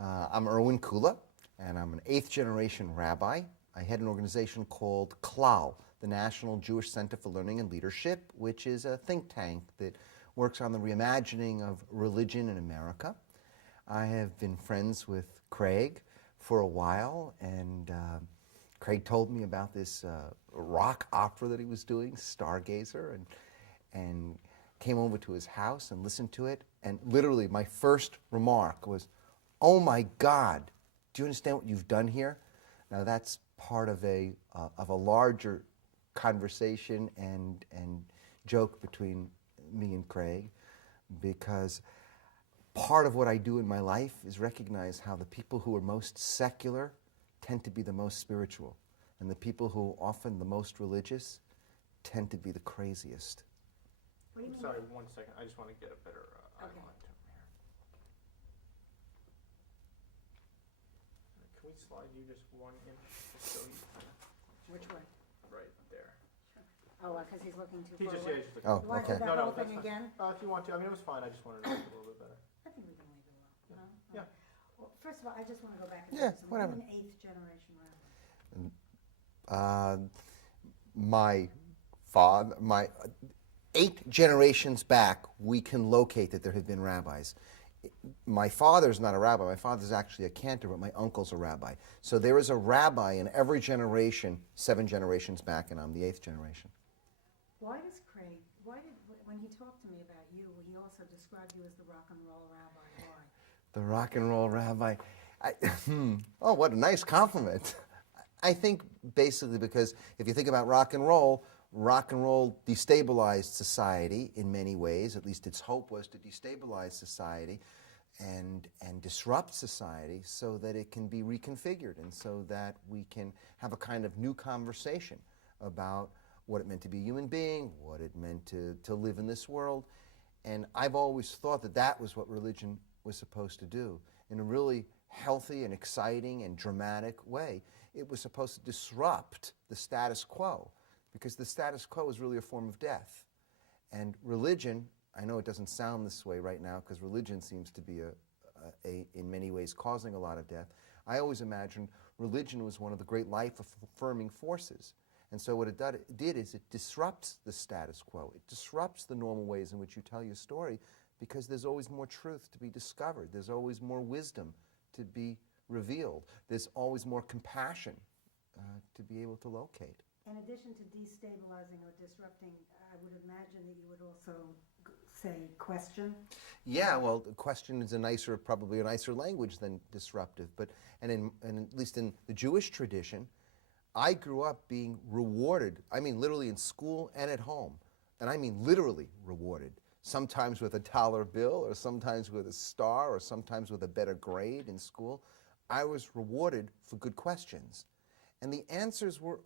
I'm Rabbi Kula, and I'm an 8th-generation rabbi. I head an organization called Klal, the National Jewish Center for Learning and Leadership, which is a think tank that works on the reimagining of religion in America. I have been friends with Craig for a while, and Craig told me about this rock opera that he was doing, Stargazer, and came over to his house and listened to it. And literally, my first remark was, "Oh my God, do you understand what you've done here?" Now that's part of a larger conversation and joke between me and Craig, because part of what I do in my life is recognize how the people who are most secular tend to be the most spiritual, and the people who are often the most religious tend to be the craziest. What do you mean? Sorry, 1 second. I just want to get a better eye Okay. line to him here. Can we slide you just 1 inch just so you kind of Which way? right there? Oh, because he's looking too He far just away. just Oh, You want to okay. do No, that no, whole that's thing fine. again? If you want to, I mean, it was fine. I just wanted to make it a little bit better. I think we can leave it alone. Yeah. No? Yeah. Okay. Well, first of all, I just want to go back and Yeah, say something. whatever. I'm an 8th-generation rabbi. My 8 generations back, we can locate that there have been rabbis. My father's not a rabbi. My father's actually a cantor, but my uncle's a rabbi. So there is a rabbi in every generation, 7 generations back, and I'm the 8th generation. When he talked to me about you, he also described you as the rock and roll rabbi. Why? The rock and roll rabbi. Oh, what a nice compliment. I think basically because if you think about rock and roll destabilized society in many ways. At least its hope was to destabilize society and disrupt society so that it can be reconfigured, and so that we can have a kind of new conversation about what it meant to be a human being, what it meant to live in this world. And I've always thought that that was what religion was supposed to do in a really healthy and exciting and dramatic way. It was supposed to disrupt the status quo, because the status quo is really a form of death. And religion, I know it doesn't sound this way right now because religion seems to be in many ways causing a lot of death. I always imagined religion was one of the great life-affirming forces. And so what it did is it disrupts the status quo. It disrupts the normal ways in which you tell your story, because there's always more truth to be discovered. There's always more wisdom to be revealed. There's always more compassion to be able to locate. In addition to destabilizing or disrupting, I would imagine that you would also say question. Yeah, well, question is probably a nicer language than disruptive. And at least in the Jewish tradition, I grew up being rewarded. I mean, literally in school and at home. And I mean literally rewarded. Sometimes with a $1 bill, or sometimes with a star, or sometimes with a better grade in school. I was rewarded for good questions. And the answers were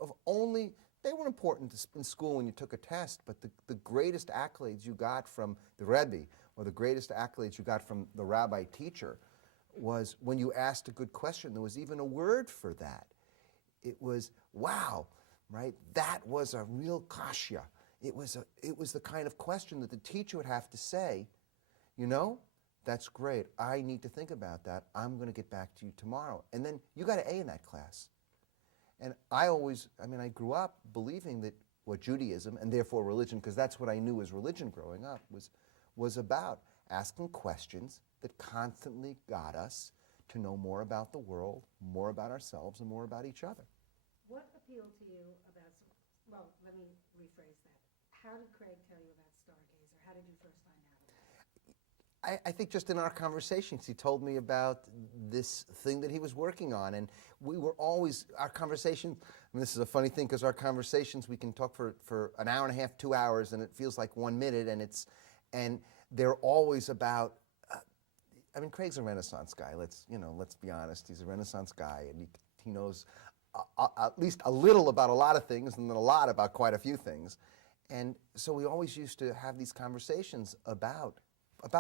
they were important in school when you took a test, but the greatest accolades you got from the Rebbe, or the greatest accolades you got from the rabbi teacher, was when you asked a good question. There was even a word for that. It was, wow, right? That was a real kashya. It was the kind of question that the teacher would have to say, that's great. I need to think about that. I'm going to get back to you tomorrow. And then you got an A in that class. And I grew up believing that what Judaism, and therefore religion, because that's what I knew as religion growing up, was about asking questions that constantly got us to know more about the world, more about ourselves, and more about each other. What appealed to you about, let me rephrase that. How did Craig tell you about Stargazer? How did you first find out about it? I think just in our conversations, he told me about this thing that he was working on. And we were always, our conversation, this is a funny thing, because our conversations, we can talk for an hour and a half, 2 hours, and it feels like 1 minute, and they're always about, Craig's a Renaissance guy. Let's be honest. He's a Renaissance guy, and he knows at least a little about a lot of things, and then a lot about quite a few things. And so we always used to have these conversations about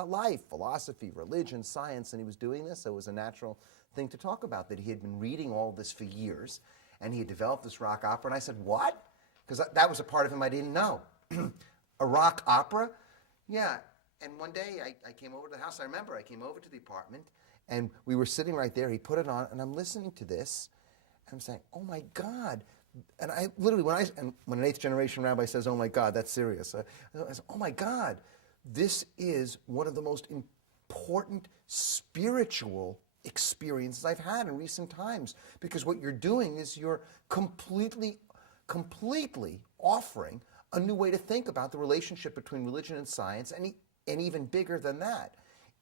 life, philosophy, religion, science, and he was doing this, so it was a natural thing to talk about, that he had been reading all this for years, and he had developed this rock opera, and I said, what? Because that was a part of him I didn't know. A rock opera? Yeah, And one day I came over to the house. I remember I came over to the apartment, and we were sitting right there. He put it on, and I'm listening to this. And I'm saying, oh, my God. And I literally, when an eighth-generation rabbi says, oh, my God, that's serious. I said, oh, my God, this is one of the most important spiritual experiences I've had in recent times. Because what you're doing is you're completely offering a new way to think about the relationship between religion and science, and even bigger than that.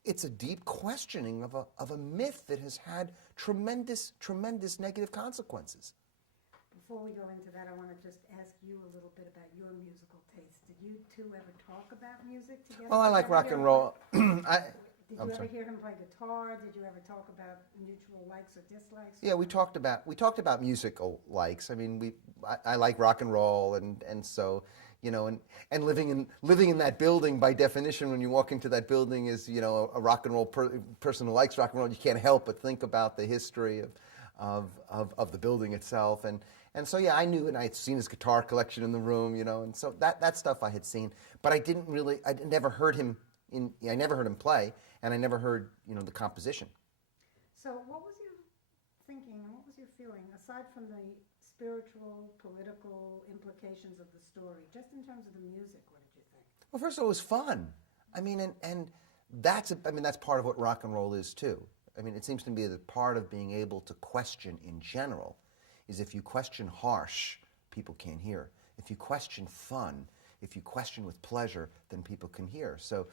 It's a deep questioning of a myth that has had tremendous negative consequences. Before we go into that, I want to just ask you a little bit about your musical taste. Did you two ever talk about music together? Well, I like rock and roll. Did you I'm ever sorry. hear him play guitar? Did you ever talk about mutual likes or dislikes? Yeah, we talked about musical likes. I mean, I like rock and roll, and so, you know, and living in that building, by definition, when you walk into that building as, you know, a rock and roll person who likes rock and roll, you can't help but think about the history of the building itself, and so yeah, I knew, and I had seen his guitar collection in the room, you know, and so that stuff I had seen, but I never heard him play, and I never heard, you know, the composition. So what was your thinking and what was your feeling, aside from the spiritual, political implications of the story, just in terms of the music, what did you think? Well, first of all, it was fun. I mean, and that's part of what rock and roll is too. I mean, it seems to me that part of being able to question in general is if you question harsh, people can't hear. If you question fun, if you question with pleasure, then people can hear. So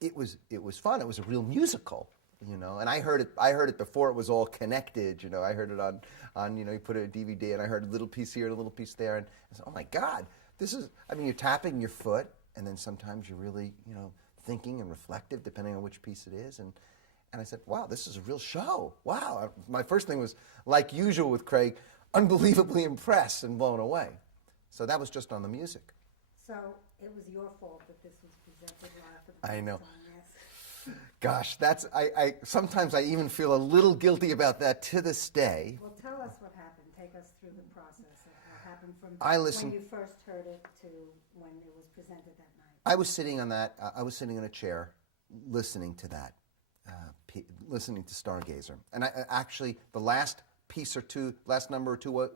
it was fun. It was a real musical, you know. And I heard it before it was all connected, you know. I heard it on you know, you put it a DVD, and I heard a little piece here and a little piece there, and I said, oh my God, this is. I mean, you're tapping your foot, and then sometimes you're really, you know, thinking and reflective, depending on which piece it is, and I said, wow, this is a real show. Wow. My first thing was, like usual with Craig, unbelievably impressed and blown away. So that was just on the music. So it was your fault that this was presented live for the I know. first time, yes? Gosh, I sometimes I even feel a little guilty about that to this day. Well, tell us what happened. Take us through the process of what happened from when you first heard it to when it was presented that night. I was sitting on that. I was sitting in a chair, listening to that, listening to Stargazer, and actually the last number or two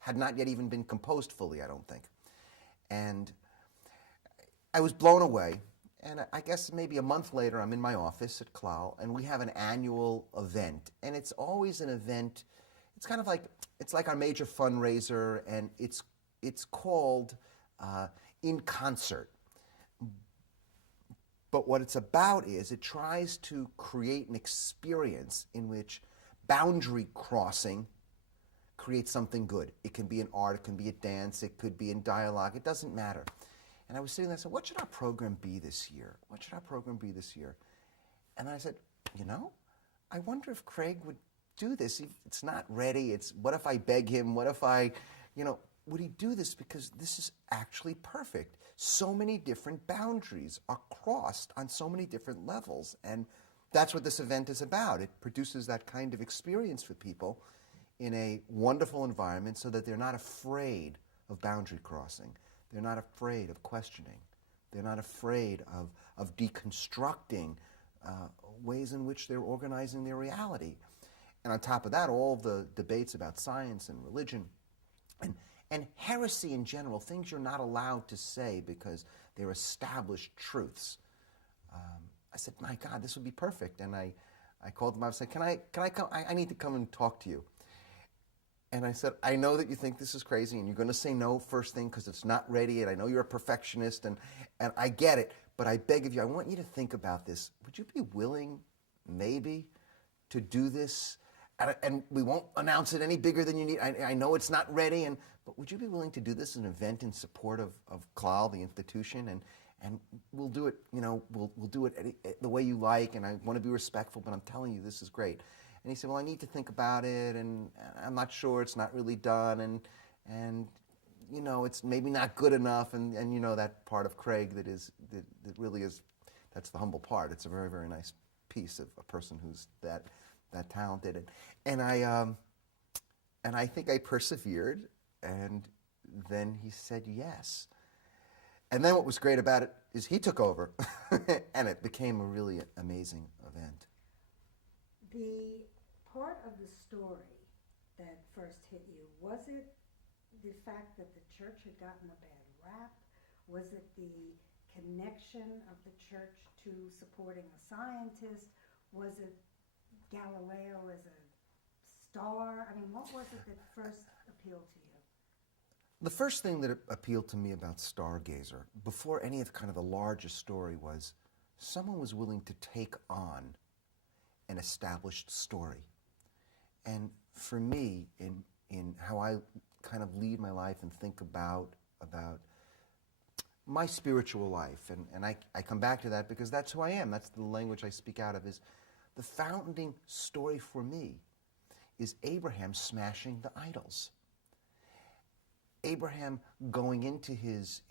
had not yet even been composed fully, I don't think, and I was blown away. And I guess maybe a month later, I'm in my office at Klal, and we have an annual event, and it's always an event. It's kind of like our major fundraiser, and it's called In Concert. But what it's about is it tries to create an experience in which boundary crossing creates something good. It can be in art, it can be a dance, it could be in dialogue, it doesn't matter. And I was sitting there and said, what should our program be this year? What should our program be this year? And I said, you know, I wonder if Craig would do this. It's not ready. What if I beg him? What if I, you know, would he do this? Because this is actually perfect. So many different boundaries are crossed on so many different levels. And that's what this event is about. It produces that kind of experience for people in a wonderful environment so that they're not afraid of boundary crossing. They're not afraid of questioning. They're not afraid of deconstructing ways in which they're organizing their reality. And on top of that, all the debates about science and religion and heresy in general, things you're not allowed to say because they're established truths. I said, my God, this would be perfect. And I called them up and said, can I come? I need to come and talk to you. And I said, I know that you think this is crazy, and you're going to say no first thing because it's not ready, and I know you're a perfectionist, and I get it, but I beg of you, I want you to think about this. Would you be willing, maybe, to do this? And we won't announce it any bigger than you need. I know it's not ready, but would you be willing to do this as an event in support of Klal, the institution? And we'll do it, you know, we'll do it the way you like, and I want to be respectful, but I'm telling you, this is great. And he said, well, I need to think about it, and I'm not sure, it's not really done, and you know, it's maybe not good enough, and you know that part of Craig that really is, that's the humble part. It's a very, very nice piece of a person who's that talented. And I think I persevered, and then he said yes. And then what was great about it is he took over, and it became a really amazing event. The part of the story that first hit you, was it the fact that the church had gotten a bad rap? Was it the connection of the church to supporting a scientist? Was it Galileo as a star? I mean, what was it that first appealed to you? The first thing that appealed to me about Stargazer, before any of kind of the larger story, was someone was willing to take on an established story. And for me, in how I kind of lead my life and think about my spiritual life, and I come back to that because that's who I am, that's the language I speak out of, is the founding story for me is Abraham smashing the idols. Abraham going into his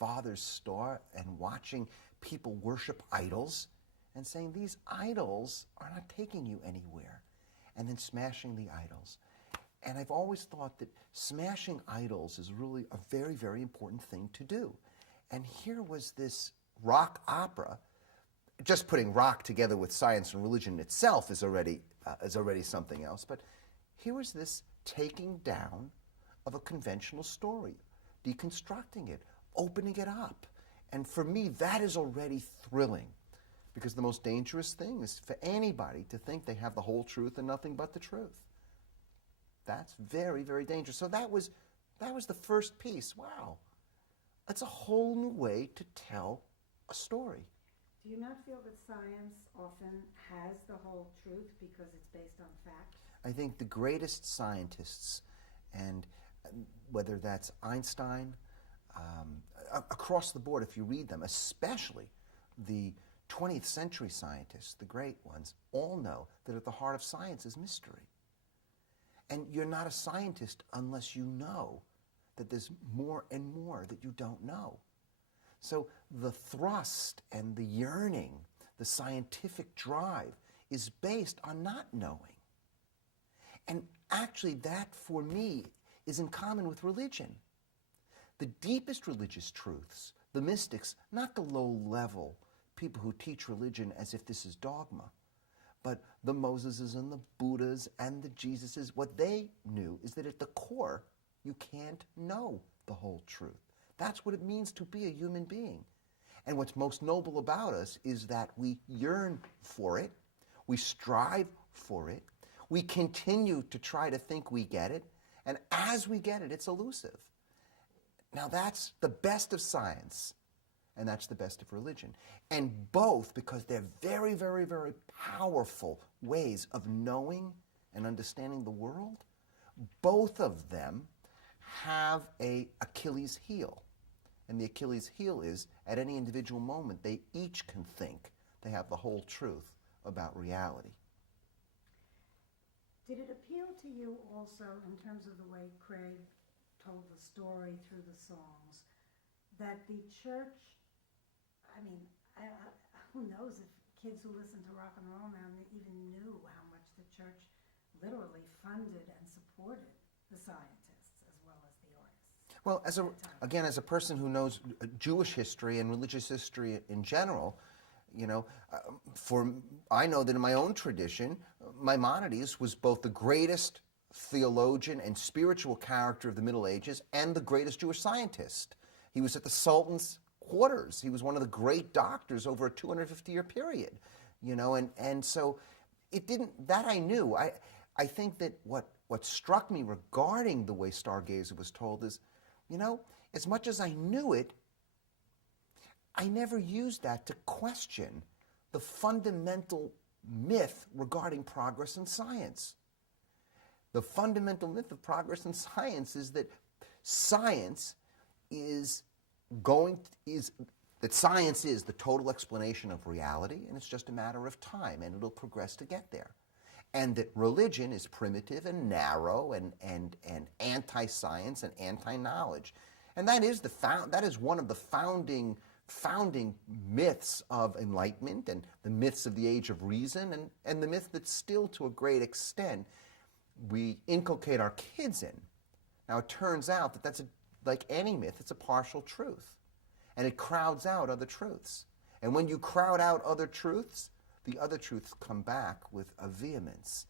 father's store and watching people worship idols and saying, these idols are not taking you anywhere, and then smashing the idols. And I've always thought that smashing idols is really a very, very important thing to do. And here was this rock opera. Just putting rock together with science and religion itself is already something else. But here was this taking down of a conventional story, deconstructing it, opening it up. And for me, that is already thrilling, because the most dangerous thing is for anybody to think they have the whole truth and nothing but the truth. That's very, very dangerous. So that was the first piece. Wow, that's a whole new way to tell a story. Do you not feel that science often has the whole truth because it's based on fact? I think the greatest scientists, and whether that's Einstein, across the board, if you read them, especially the 20th century scientists, the great ones, all know that at the heart of science is mystery. And you're not a scientist unless you know that there's more and more that you don't know. So the thrust and the yearning, the scientific drive, is based on not knowing. And actually that, for me, is in common with religion. The deepest religious truths, the mystics, not the low-level people who teach religion as if this is dogma, but the Moseses and the Buddhas and the Jesuses, what they knew is that at the core, you can't know the whole truth. That's what it means to be a human being. And what's most noble about us is that we yearn for it, we strive for it, we continue to try to think we get it, and as we get it, it's elusive. Now that's the best of science, and that's the best of religion. And both, because they're very, very, very powerful ways of knowing and understanding the world, both of them have an Achilles heel. And the Achilles heel is, at any individual moment, they each can think they have the whole truth about reality. Did it appeal to you also, in terms of the way Craig told the story through the songs, that the church, I mean, who knows if kids who listen to rock and roll now even knew how much the church literally funded and supported the scientists as well as the artists? Well, as a person who knows Jewish history and religious history in general, you know, I know that in my own tradition, Maimonides was both the greatest theologian and spiritual character of the Middle Ages and the greatest Jewish scientist. He was at the Sultan's quarters. He was one of the great doctors over a 250-year period, you know, and so it didn't, that I knew. I think that what struck me regarding the way Stargazer was told is, you know, as much as I knew it, I never used that to question the fundamental myth regarding progress in science. The fundamental myth of progress in science is that science is science is the total explanation of reality, and it's just a matter of time, and it'll progress to get there. And that religion is primitive and narrow and anti-science and anti-knowledge. And that is one of the founding myths of enlightenment and the myths of the age of reason and the myth that still, to a great extent, we inculcate our kids in. Now, it turns out that like any myth, it's a partial truth. and it crowds out other truths. And when you crowd out other truths, the other truths come back with a vehemence